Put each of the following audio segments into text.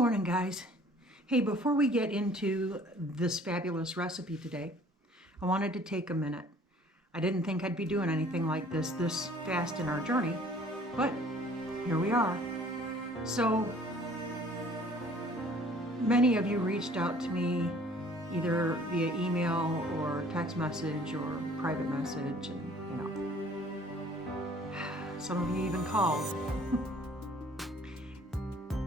morning, guys. Hey, before we get into this fabulous recipe today, I wanted to take a minute. I didn't think I'd be doing anything like this fast in our journey, but here we are. So many of you reached out to me either via email or text message or private message, and some of you even called.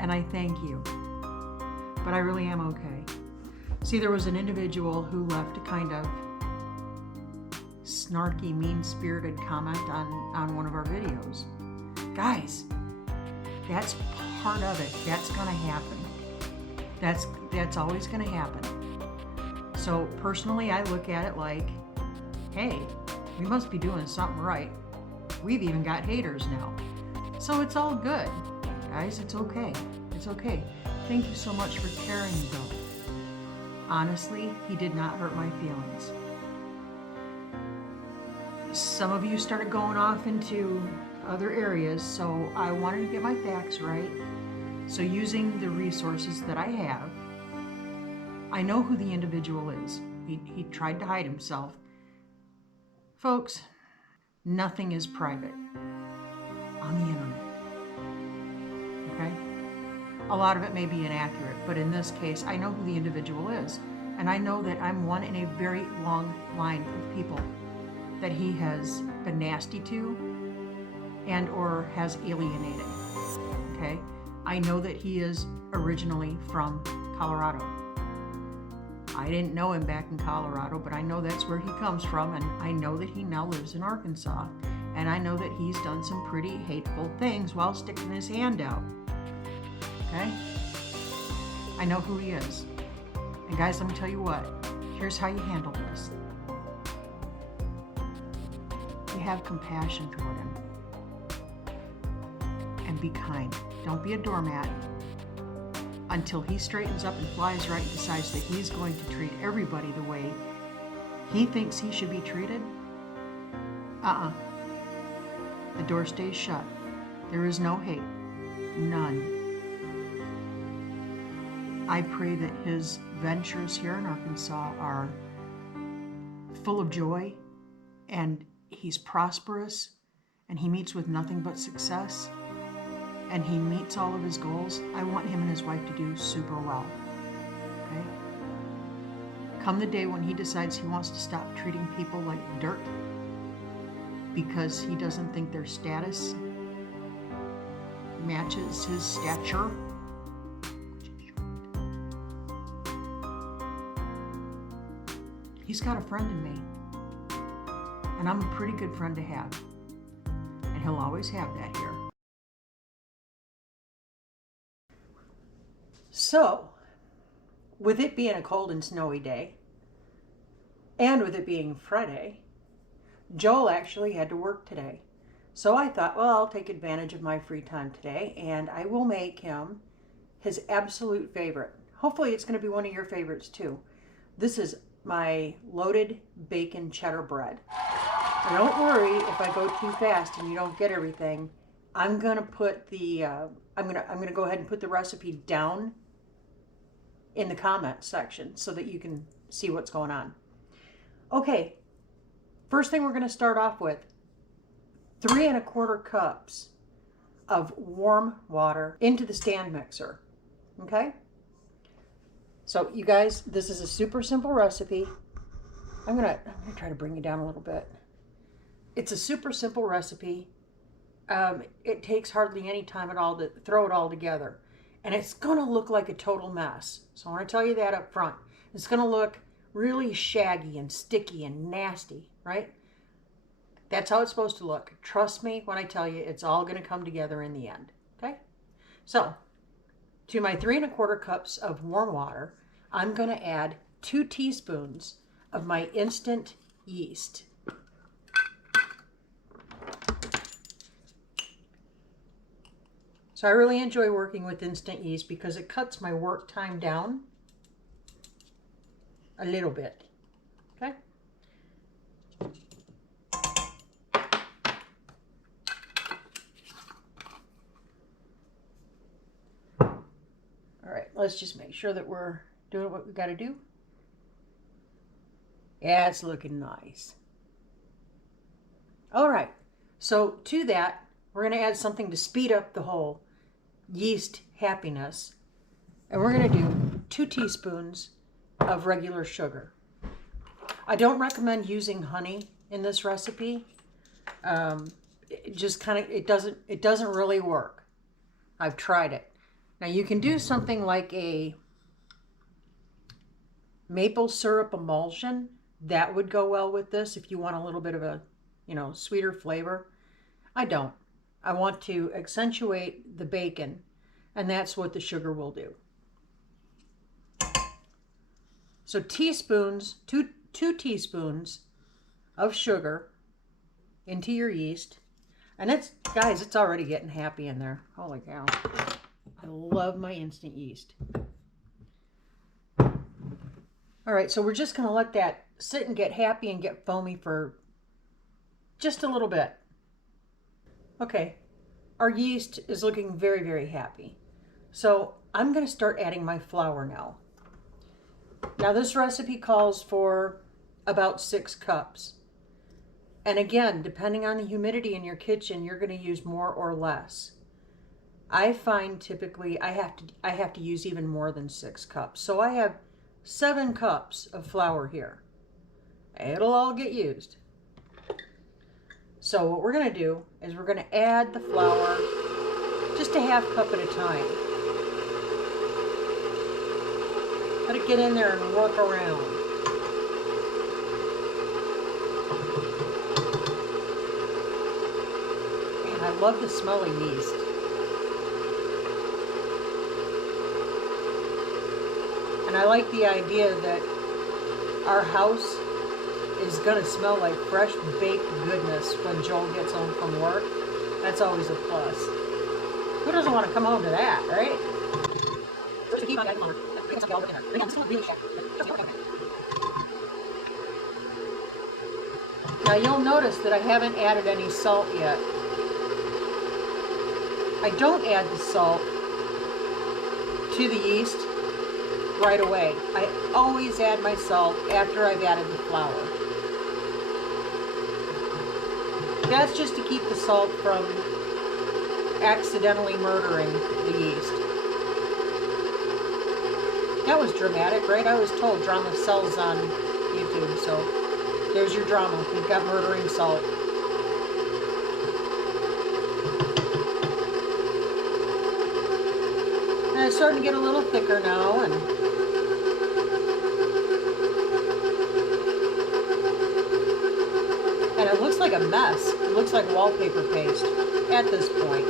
And I thank you, but I really am okay. See, there was an individual who left a kind of snarky, mean-spirited comment on one of our videos. Guys, that's part of it. That's gonna happen. That's always gonna happen. So personally, I look at it like, hey, we must be doing something right. We've even got haters now. So it's all good. Guys, it's okay. It's okay. Thank you so much for caring, though. Honestly, he did not hurt my feelings. Some of you started going off into other areas, so I wanted to get my facts right. So using the resources that I have, I know who the individual is. He tried to hide himself. Folks, nothing is private on the internet. Okay? A lot of it may be inaccurate, but in this case, I know who the individual is. And I know that I'm one in a very long line of people that he has been nasty to and or has alienated. Okay? I know that he is originally from Colorado. I didn't know him back in Colorado, but I know that's where he comes from, and I know that he now lives in Arkansas. And I know that he's done some pretty hateful things while sticking his hand out. Okay? I know who he is. And guys, let me tell you what. Here's how you handle this. You have compassion toward him. And be kind. Don't be a doormat until he straightens up and flies right and decides that he's going to treat everybody the way he thinks he should be treated. The door stays shut. There is no hate. None. I pray that his ventures here in Arkansas are full of joy, and he's prosperous, and he meets with nothing but success, and he meets all of his goals. I want him and his wife to do super well. Okay? Come the day when he decides he wants to stop treating people like dirt because he doesn't think their status matches his stature. He's got a friend in me, and I'm a pretty good friend to have, and he'll always have that here. So, with it being a cold and snowy day, and with it being Friday, Joel actually had to work today. So I thought, well, I'll take advantage of my free time today, and I will make him his absolute favorite. Hopefully it's going to be one of your favorites too. This is my loaded bacon cheddar bread. Now, don't worry if I go too fast and you don't get everything. I'm gonna put the I'm gonna go ahead and put the recipe down in the comments section so that you can see what's going on. Okay, first thing we're gonna start off with 3 1/4 cups of warm water into the stand mixer. Okay? So you guys, this is a super simple recipe. I'm gonna try to bring you down a little bit. It's a super simple recipe. It takes hardly any time at all to throw it all together. And it's gonna look like a total mess. So I wanna tell you that up front. It's gonna look really shaggy and sticky and nasty, right? That's how it's supposed to look. Trust me when I tell you it's all gonna come together in the end, okay? So, to my 3 1/4 cups of warm water, I'm going to add 2 teaspoons of my instant yeast. So I really enjoy working with instant yeast because it cuts my work time down a little bit. Okay? All right. let's just make sure that we're doing what we got to do. Yeah, it's looking nice. All right, so to that, we're going to add something to speed up the whole yeast happiness. And we're going to do 2 teaspoons of regular sugar. I don't recommend using honey in this recipe. It just kind of, it doesn't really work. I've tried it. Now you can do something like a maple syrup emulsion. That would go well with this if you want a little bit of a, sweeter flavor. I don't. I want to accentuate the bacon, and that's what the sugar will do. So teaspoons, two teaspoons of sugar into your yeast. And guys, it's already getting happy in there. Holy cow. I love my instant yeast. All right, so we're just going to let that sit and get happy and get foamy for just a little bit. Okay, our yeast is looking very, very happy. So I'm going to start adding my flour now. Now this recipe calls for about 6 cups. And again, depending on the humidity in your kitchen, you're going to use more or less. I find typically I have to use even more than 6 cups. So I have 7 cups of flour here. It'll all get used. So what we're going to do is we're going to add the flour just a half cup at a time. Let it get in there and work around. Man, I love the smell of yeast. And I like the idea that our house is going to smell like fresh baked goodness when Joel gets home from work. That's always a plus. Who doesn't want to come home to that, right? Now you'll notice that I haven't added any salt yet. I don't add the salt to the yeast right away. I always add my salt after I've added the flour. That's just to keep the salt from accidentally murdering the yeast. That was dramatic, right? I was told drama sells on YouTube, so there's your drama. We've got murdering salt. And it's starting to get a little thicker now, and it looks like a mess. It looks like wallpaper paste at this point.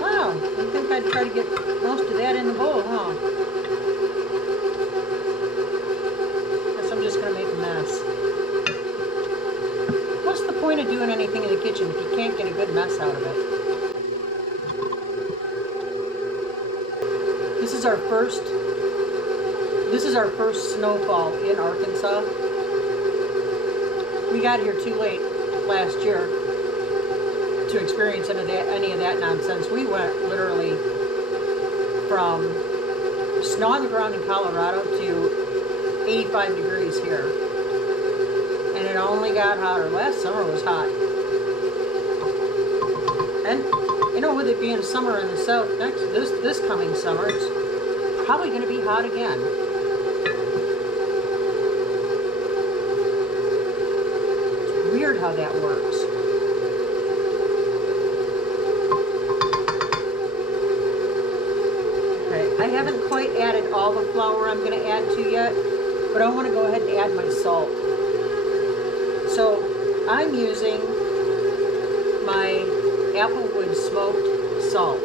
Wow, I think I'd try to get most of that in the bowl, huh? Guess I'm just going to make a mess. What's the point of doing anything in the kitchen if you can't get a good mess out of it? This is our first snowfall in Arkansas. We got here too late last year to experience any of that nonsense. We went literally from snow on the ground in Colorado to 85 degrees here. And it only got hotter. Last summer was hot. And, with it being summer in the south, this coming summer, it's probably going to be hot again. Weird how that works. Okay, I haven't quite added all the flour I'm going to add to yet, but I want to go ahead and add my salt. So I'm using my Applewood smoked salt.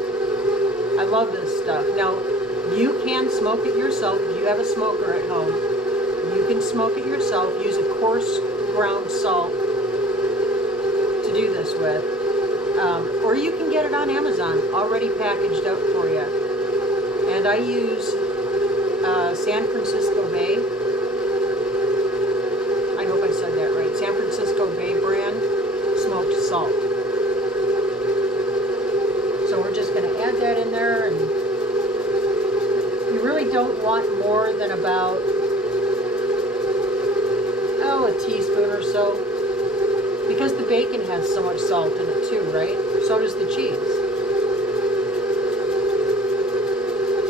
I love this stuff. Now, you can smoke it yourself. If you have a smoker at home, you can smoke it yourself. Use a coarse ground salt to do this with. Or you can get it on Amazon, already packaged up for you. And I use San Francisco Bay. I hope I said that right. San Francisco Bay brand smoked salt. So we're add that in there, and you really don't want more than about, a teaspoon or so, because the bacon has so much salt in it too, right? So does the cheese.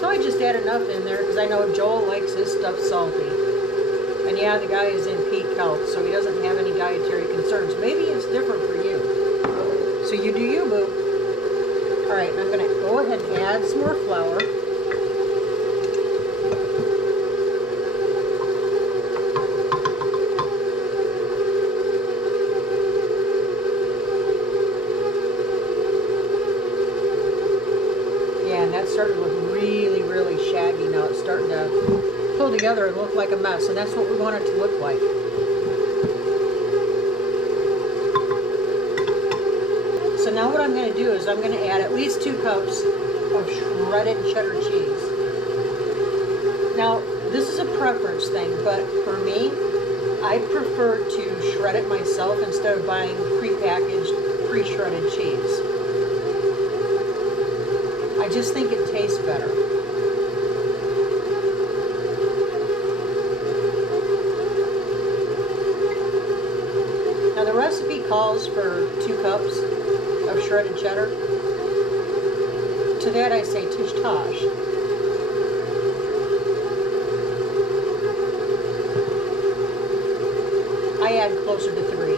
So I just add enough in there because I know Joel likes his stuff salty. And yeah, the guy is in peak health, so he doesn't have any dietary concerns. Maybe it's different for you. So you do you, boo. All right, and I'm gonna go ahead and add some more flour. Started to look really, really shaggy now. It's starting to pull together and look like a mess, and that's what we want it to look like. So now what I'm going to do is I'm going to add at least 2 cups of shredded cheddar cheese. Now, this is a preference thing, but for me, I prefer to shred it myself instead of buying prepackaged, pre-shredded cheese. I just think it tastes better. Now the recipe calls for 2 cups of shredded cheddar. To that I say tish tosh. I add closer to 3.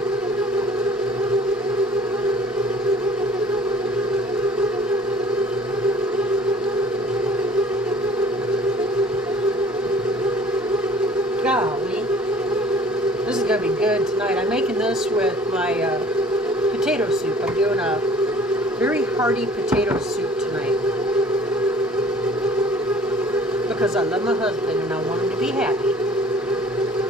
Golly, this is going to be good tonight. I'm making this with my potato soup. I'm doing a very hearty potato soup tonight because I love my husband and I want him to be happy.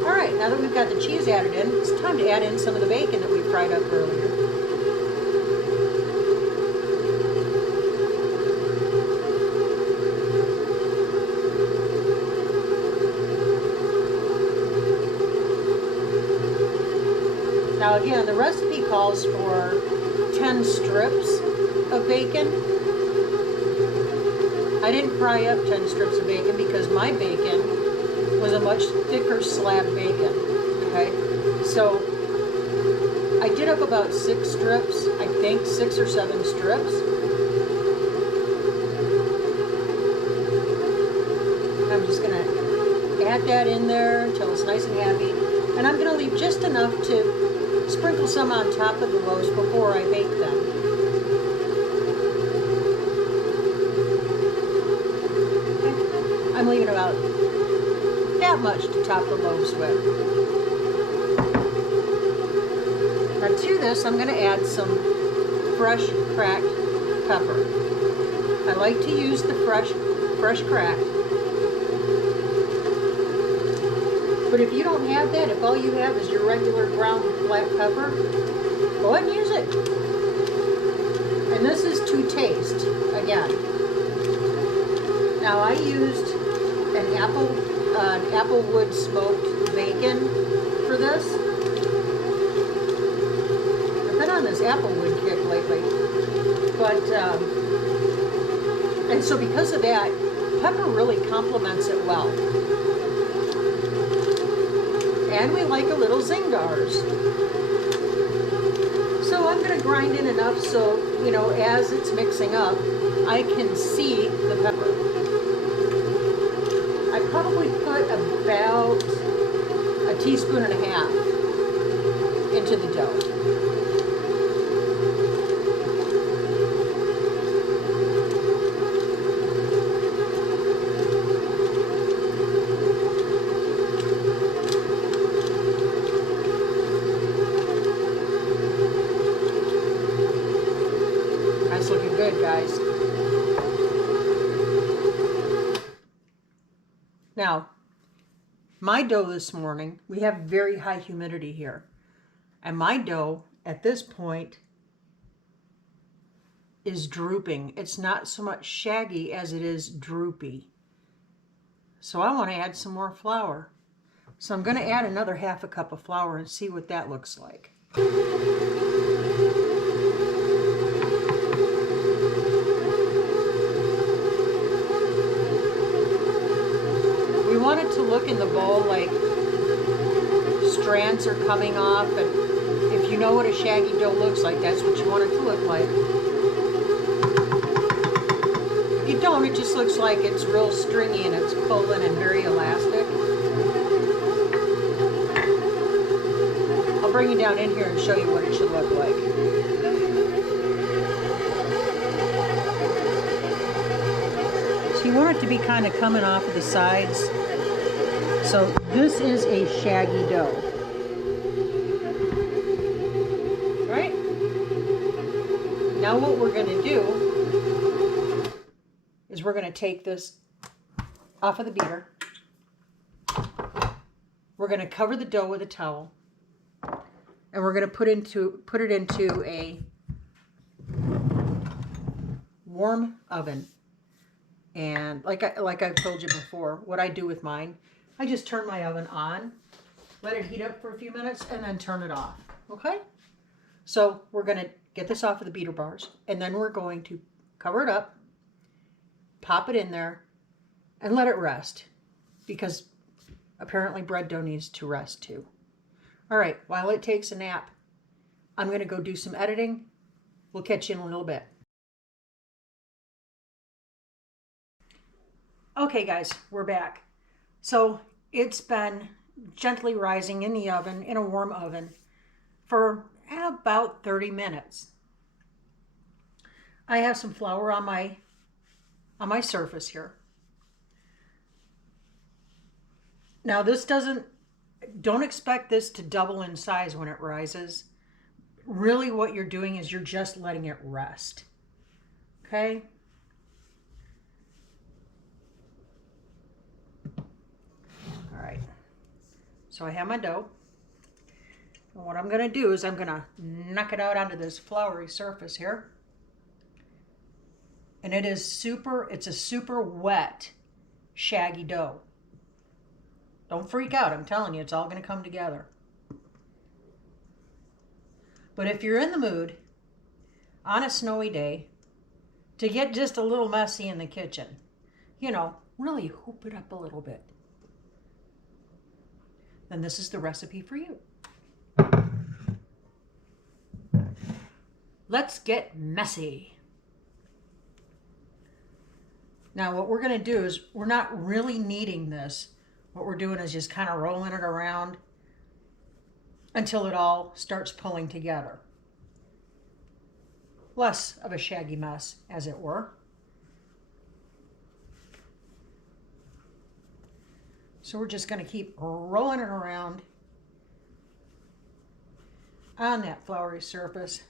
Alright, now that we've got the cheese added in, it's time to add in some of the bacon that we fried up earlier. Now again, the recipe calls for 10 strips of bacon. I didn't fry up 10 strips of bacon because my bacon was a much thicker slab bacon, okay? So I did up about 6 strips, I think 6 or 7 strips. I'm just gonna add that in there until it's nice and happy. And I'm gonna leave just enough to sprinkle some on top of the loaves before I bake them. Okay. I'm leaving about that much to top the loaves with. Now to this, I'm going to add some fresh cracked pepper. I like to use the fresh cracked. But if you don't have that, if all you have is your regular ground black pepper, go ahead and use it. And this is to taste, again. Now I used an applewood smoked bacon for this. I've been on this applewood kick lately. But, and so because of that, pepper really complements it well. And we like a little zingars. So I'm going to grind in enough so, you know, as it's mixing up, I can see the pepper. I probably put about a teaspoon and a half into the dough. Guys. Now, my dough this morning, we have very high humidity here. And my dough at this point is drooping. It's not so much shaggy as it is droopy. So I want to add some more flour. So I'm going to add another half a cup of flour and see what that looks like. in the bowl like strands are coming off, and if you know what a shaggy dough looks like, that's what you want it to look like. If you don't, it just looks like it's real stringy and it's pulling and very elastic. I'll bring you down in here and show you what it should look like. So you want it to be kind of coming off of the sides. So this is a shaggy dough. Right? Now what we're going to do is we're going to take this off of the beater. We're going to cover the dough with a towel. And we're going to put it into a warm oven. And like I've told you before, what I do with mine, I just turn my oven on, let it heat up for a few minutes, and then turn it off. Okay? So we're going to get this off of the beater bars, and then we're going to cover it up, pop it in there, and let it rest, because apparently bread dough needs to rest too. All right, while it takes a nap, I'm going to go do some editing. We'll catch you in a little bit. Okay, guys, we're back. So it's been gently rising in the oven, in a warm oven, for about 30 minutes. I have some flour on my surface here. Now this don't expect this to double in size when it rises. Really what you're doing is you're just letting it rest. Okay? All right. So I have my dough. And what I'm going to do is I'm going to knock it out onto this floury surface here. And it's a super wet, shaggy dough. Don't freak out. I'm telling you, it's all going to come together. But if you're in the mood on a snowy day to get just a little messy in the kitchen, you know, really hoop it up a little bit, then this is the recipe for you. Let's get messy. Now what we're going to do is we're not really kneading this. What we're doing is just kind of rolling it around until it all starts pulling together. Less of a shaggy mess, as it were. So we're just going to keep rolling it around on that floury surface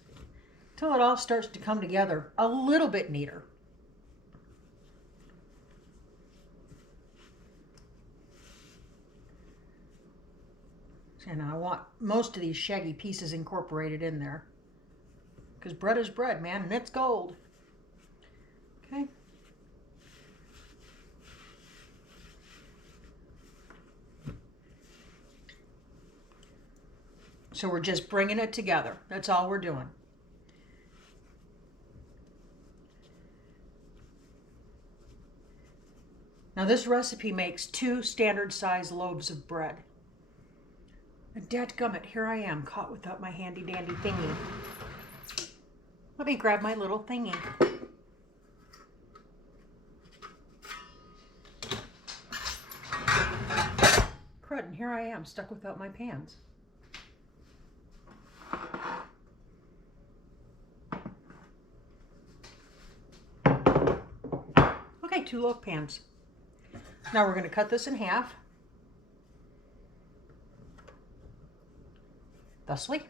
till it all starts to come together a little bit neater. And I want most of these shaggy pieces incorporated in there. Because bread is bread, man, and it's gold. Okay. So we're just bringing it together. That's all we're doing. Now this recipe makes 2 standard size loaves of bread. And dadgummit, here I am, caught without my handy dandy thingy. Let me grab my little thingy. Crud, and here I am, stuck without my pans. Okay, 2 loaf pans. Now we're going to cut this in half. Thusly.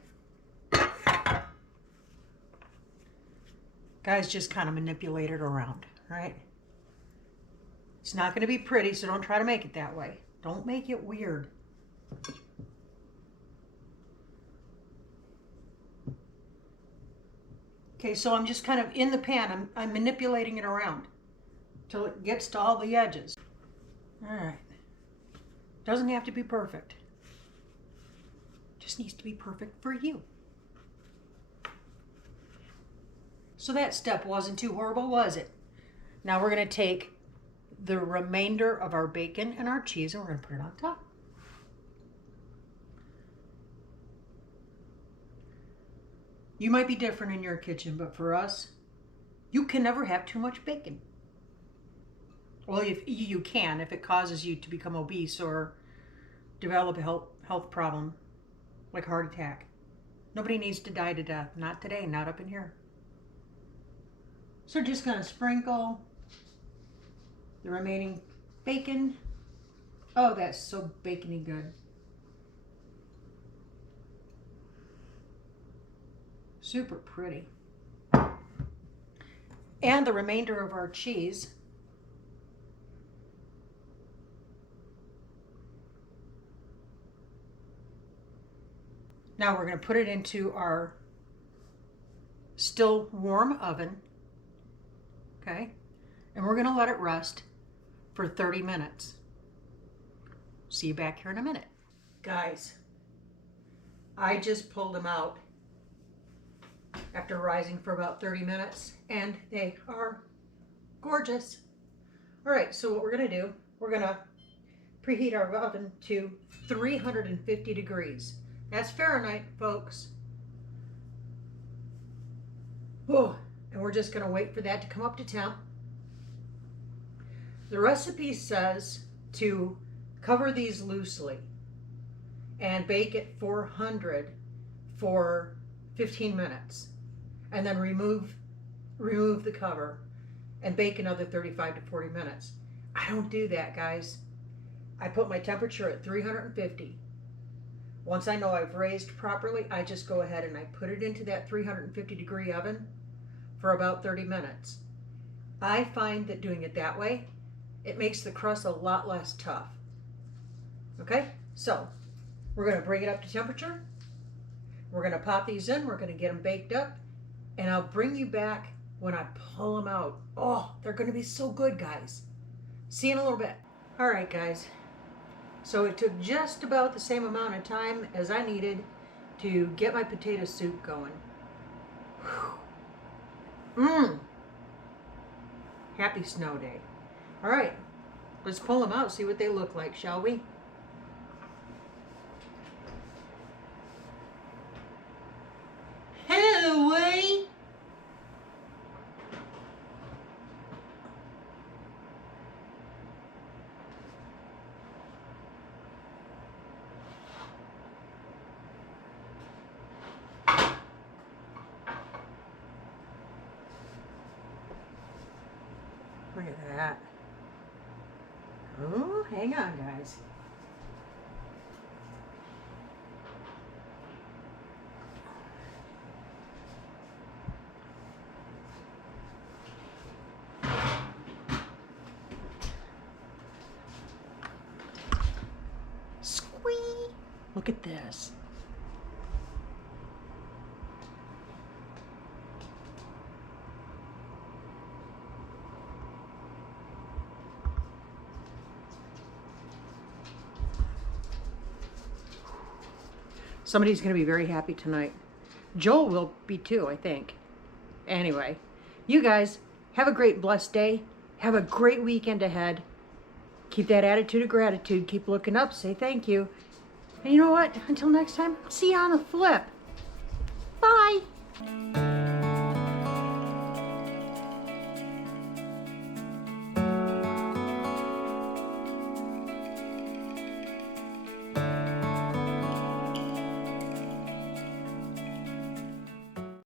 Guys, just kind of manipulate it around, right? It's not going to be pretty, so don't try to make it that way. Don't make it weird. Okay, so I'm just kind of in the pan. I'm manipulating it around till it gets to all the edges. All right. Doesn't have to be perfect. Just needs to be perfect for you. So that step wasn't too horrible, was it? Now we're going to take the remainder of our bacon and our cheese, and we're going to put it on top. You might be different in your kitchen, but for us, you can never have too much bacon. Well, if you can, if it causes you to become obese or develop a health problem, like heart attack. Nobody needs to die to death. Not today, not up in here. So just gonna sprinkle the remaining bacon. Oh, that's so bacony good. Super pretty. And the remainder of our cheese. Now we're going to put it into our still warm oven, okay? And we're going to let it rest for 30 minutes. See you back here in a minute. Guys, I just pulled them out after rising for about 30 minutes, and they are gorgeous. All right, so what we're going to do, we're going to preheat our oven to 350 degrees. That's Fahrenheit, folks. Oh, and we're just going to wait for that to come up to temp. The recipe says to cover these loosely and bake at 400 for 15 minutes, and then remove the cover and bake another 35 to 40 minutes. I don't do that, guys. I put my temperature at 350. Once I know I've raised properly, I just go ahead and I put it into that 350 degree oven for about 30 minutes. I find that doing it that way, it makes the crust a lot less tough. Okay, so we're going to bring it up to temperature. We're going to pop these in. We're going to get them baked up, and I'll bring you back when I pull them out. Oh, they're going to be so good, guys. See you in a little bit. All right, guys. So it took just about the same amount of time as I needed to get my potato soup going. Mmm. Happy snow day. All right, let's pull them out, see what they look like, shall we? Hello, Wayne. Look at that. Oh, hang on, guys. Squee! Look at this. Somebody's going to be very happy tonight. Joel will be too, I think. Anyway, you guys have a great blessed day. Have a great weekend ahead. Keep that attitude of gratitude. Keep looking up. Say thank you. And you know what? Until next time, see you on the flip. Bye.